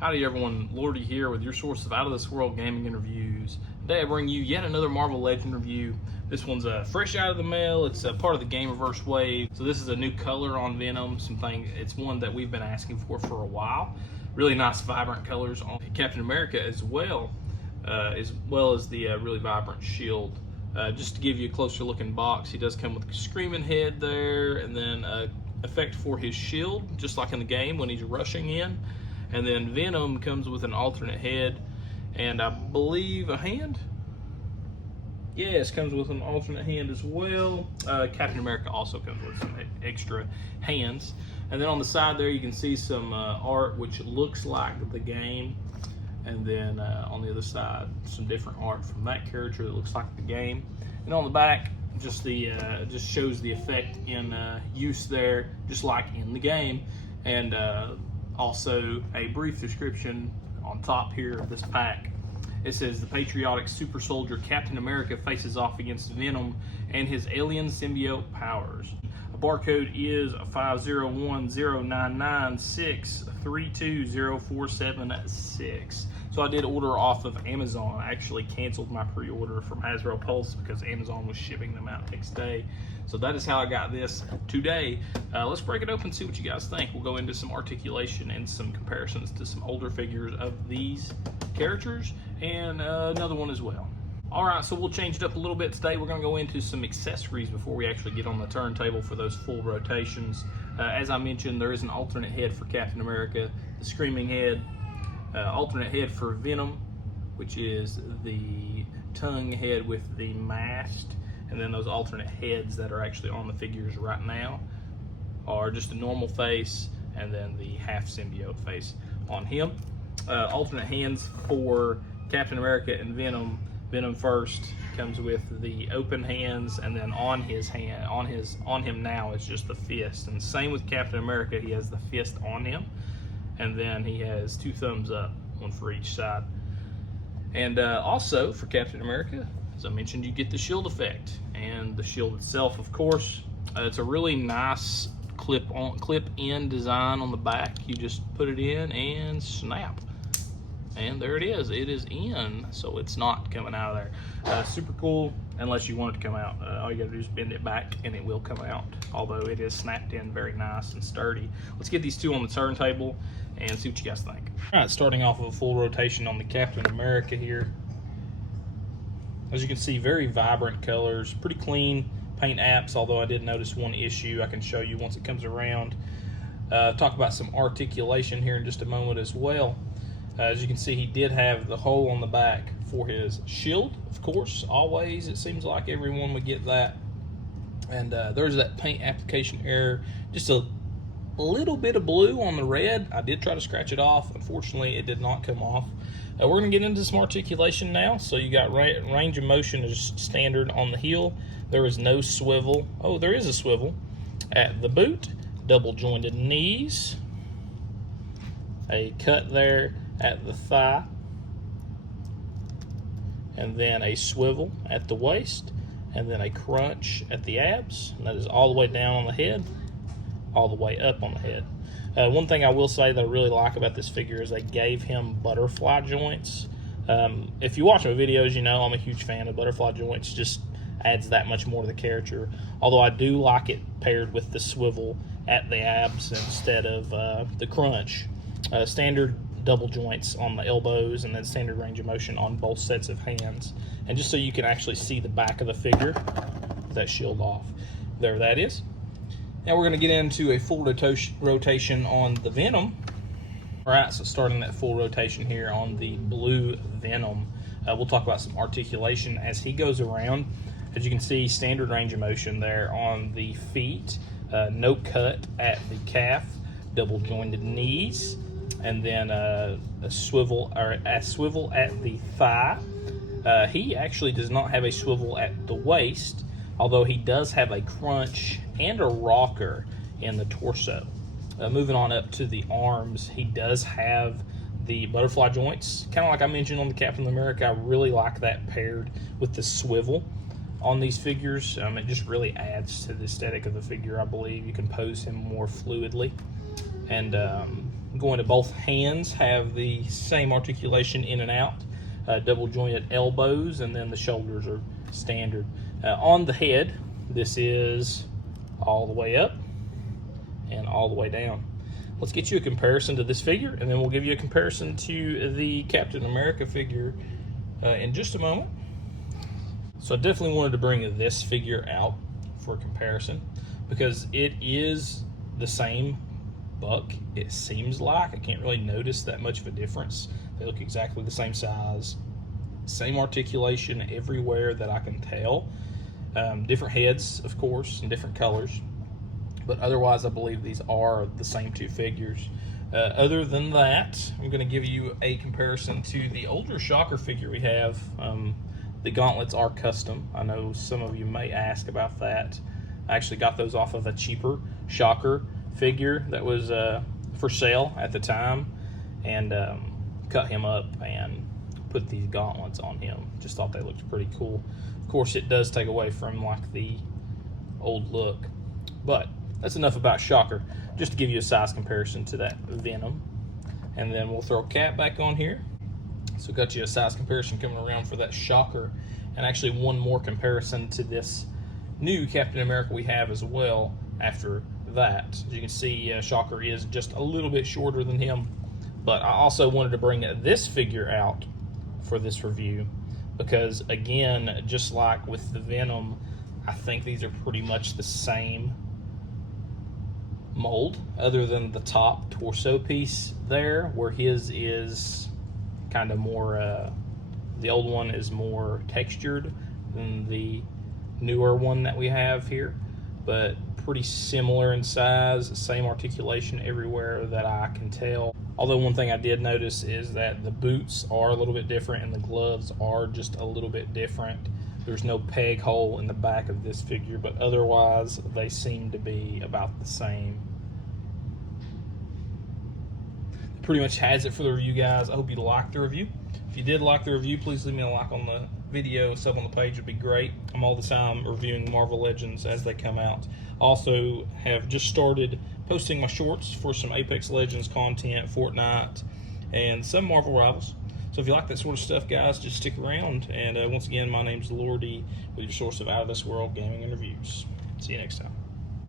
Howdy everyone, Lordy here with your source of out-of-this-world gaming interviews. Today I bring you yet another Marvel Legend review. This one's fresh out of the mail. It's part of the Gamerverse wave. So this is a new color on Venom. It's one that we've been asking for a while. Really nice vibrant colors on Captain America as well as the really vibrant shield. Just to give you a closer looking box, he does come with a screaming head there, and then effect for his shield, just like in the game when he's rushing in. And then Venom comes with an alternate head, and I believe a hand? Yes, comes with an alternate hand as well. Captain America also comes with some extra hands. And then on the side there you can see some art which looks like the game. And then on the other side, some different art from that character that looks like the game. And on the back, just shows the effect in use there, just like in the game. And also a brief description on top here of this pack. It says the patriotic super soldier Captain America faces off against Venom and his alien symbiote powers. A barcode is 5010996320476. So I did order off of Amazon. I actually canceled my pre-order from Hasbro Pulse because Amazon was shipping them out next day. So that is how I got this today. Let's break it open and see what you guys think. We'll go into some articulation and some comparisons to some older figures of these characters and another one as well. All right, so we'll change it up a little bit today. We're gonna go into some accessories before we actually get on the turntable for those full rotations. As I mentioned, there is an alternate head for Captain America, the screaming head, alternate head for Venom, which is the tongue head with the mast, and then those alternate heads that are actually on the figures right now are just a normal face, and then the half symbiote face on him. Alternate hands for Captain America and Venom. Venom first comes with the open hands, and then on him now it's just the fist. And same with Captain America, he has the fist on him, and then he has two thumbs up, one for each side. And also for Captain America, as I mentioned, you get the shield effect, and the shield itself, of course, it's a really nice clip-in design on the back. You just put it in and snap. And there it is. It is in, so it's not coming out of there. Super cool, unless you want it to come out. All you gotta do is bend it back and it will come out, although it is snapped in very nice and sturdy. Let's get these two on the turntable and see what you guys think. All right, starting off with a full rotation on the Captain America here. As you can see, very vibrant colors, pretty clean paint apps, although I did notice one issue I can show you once it comes around. Talk about some articulation here in just a moment as well. As you can see, he did have the hole on the back for his shield, of course, always. It seems like everyone would get that. And there's that paint application error, just a little bit of blue on the red. I did try to scratch it off. Unfortunately, it did not come off. We're going to get into some articulation now. So you got range of motion is standard on the heel. There is no swivel. Oh, there is a swivel at the boot. Double jointed knees. A cut there at the thigh, and then a swivel at the waist, and then a crunch at the abs, and that is all the way down on the head, all the way up on the head. One thing I will say that I really like about this figure is they gave him butterfly joints. If you watch my videos, you know I'm a huge fan of butterfly joints. Just adds that much more to the character, although I do like it paired with the swivel at the abs instead of the crunch. Standard double joints on the elbows, and then standard range of motion on both sets of hands. And just so you can actually see the back of the figure with that shield off, there that is. Now we're going to get into a full rotation on the Venom. All right, so starting that full rotation here on the blue Venom, we'll talk about some articulation as he goes around. As you can see, standard range of motion there on the feet, no cut at the calf, double jointed knees, and then a swivel at the thigh. He actually does not have a swivel at the waist, although he does have a crunch and a rocker in the torso. Moving on up to the arms, he does have the butterfly joints, kind of like I mentioned on the Captain America. I really like that paired with the swivel on these figures. It just really adds to the aesthetic of the figure. I believe you can pose him more fluidly. And Going to both hands, have the same articulation in and out, double jointed elbows, and then the shoulders are standard. On the head, this is all the way up and all the way down. Let's get you a comparison to this figure, and then we'll give you a comparison to the Captain America figure in just a moment. So I definitely wanted to bring this figure out for comparison because it is the same buck, it seems like. I can't really notice that much of a difference. They look exactly the same size, same articulation everywhere that I can tell. Different heads, of course, and different colors, but otherwise I believe these are the same two figures. Other than that, I'm going to give you a comparison to the older Shocker figure we have. The gauntlets are custom. I know some of you may ask about that. I actually got those off of a cheaper Shocker figure that was for sale at the time, and cut him up and put these gauntlets on him. Just thought they looked pretty cool. Of course, it does take away from like the old look, but that's enough about Shocker. Just to give you a size comparison to that Venom, and then we'll throw Cap back on here. So got you a size comparison coming around for that Shocker, and actually one more comparison to this new Captain America we have as well after that. As you can see, Shocker is just a little bit shorter than him, but I also wanted to bring this figure out for this review because, again, just like with the Venom, I think these are pretty much the same mold, other than the top torso piece there, where his is kind of more, the old one is more textured than the newer one that we have here, but pretty similar in size, same articulation everywhere that I can tell. Although one thing I did notice is that the boots are a little bit different and the gloves are just a little bit different. There's no peg hole in the back of this figure, but otherwise they seem to be about the same. Pretty much has it for the review, guys. I hope you liked the review. If you did like the review, please leave me a like on the video. Sub on the page would be great. I'm all the time reviewing Marvel Legends as they come out. Also have just started posting my shorts for some Apex Legends content, Fortnite, and some Marvel Rivals. So if you like that sort of stuff, guys, just stick around. And once again, my name's Lordy with your source of out-of-this-world gaming and reviews. See you next time.